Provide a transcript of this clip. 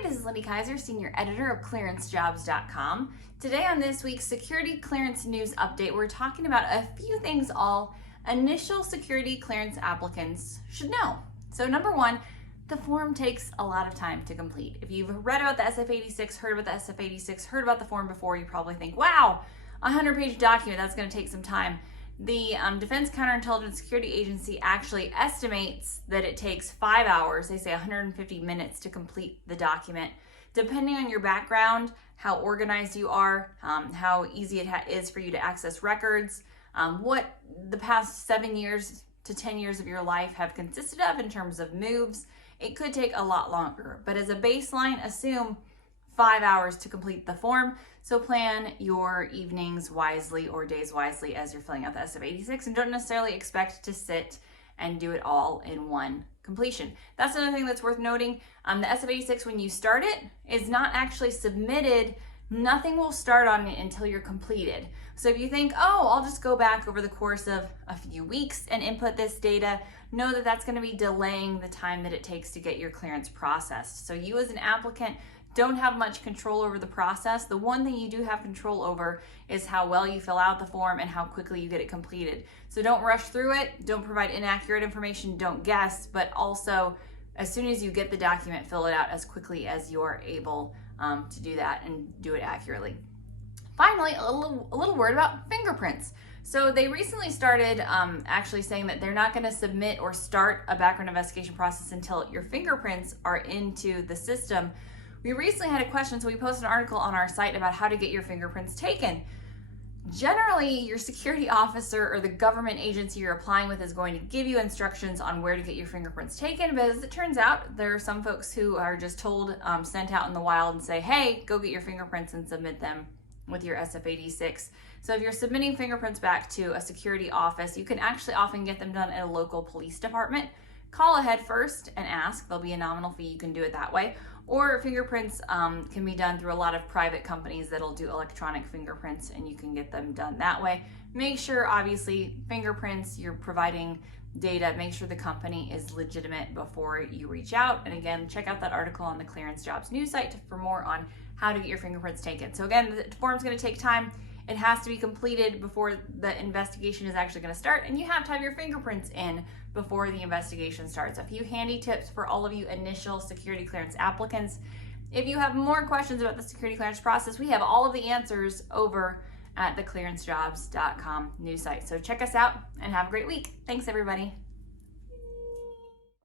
Hi, this is Lindy Kaiser, Senior Editor of ClearanceJobs.com. Today on this week's Security Clearance News Update, we're talking about a few things all initial security clearance applicants should know. So number one, the form takes a lot of time to complete. If you've read about the SF86, heard about the SF86, heard about the form before, you probably think, wow, a 100-page document, that's going to take some time. The Defense Counterintelligence Security Agency actually estimates that it takes 5 hours, they say 150 minutes to complete the document. Depending on your background, how organized you are, how easy it is for you to access records, what the past 7 years to 10 years of your life have consisted of in terms of moves, it could take a lot longer. But as a baseline, assume 5 hours to complete the form. So plan your evenings wisely or days wisely as you're filling out the SF86, and don't necessarily expect to sit and do it all in one completion. That's another thing that's worth noting. The SF86, when you start it, is not actually submitted. Nothing will start on it until you're completed. So if you think, oh, I'll just go back over the course of a few weeks and input this data, know that that's going to be delaying the time that it takes to get your clearance processed. So you as an applicant don't have much control over the process. The one thing you do have control over is how well you fill out the form and how quickly you get it completed. So don't rush through it, don't provide inaccurate information, don't guess, but also as soon as you get the document, fill it out as quickly as you're able to do that and do it accurately. Finally, a little word about fingerprints. So they recently started actually saying that they're not going to submit or start a background investigation process until your fingerprints are into the system. We recently had a question, so we posted an article on our site about how to get your fingerprints taken. Generally, your security officer or the government agency you're applying with is going to give you instructions on where to get your fingerprints taken, but as it turns out, there are some folks who are just told, sent out in the wild and say, hey, go get your fingerprints and submit them with your SF86. So if you're submitting fingerprints back to a security office, you can actually often get them done at a local police department. Call ahead first and ask. There'll be a nominal fee. You can do it that way. Or fingerprints can be done through a lot of private companies that'll do electronic fingerprints, and you can get them done that way. Make sure, obviously, fingerprints, you're providing data, make sure the company is legitimate before you reach out. And again, check out that article on the Clearance Jobs news site for more on how to get your fingerprints taken. So again, the form's going to take time. It has to be completed before the investigation is actually going to start, and you have to have your fingerprints in before the investigation starts. A few handy tips for all of you initial security clearance applicants. If you have more questions about the security clearance process, we have all of the answers over at the ClearanceJobs.com news site. So check us out and have a great week. Thanks, everybody.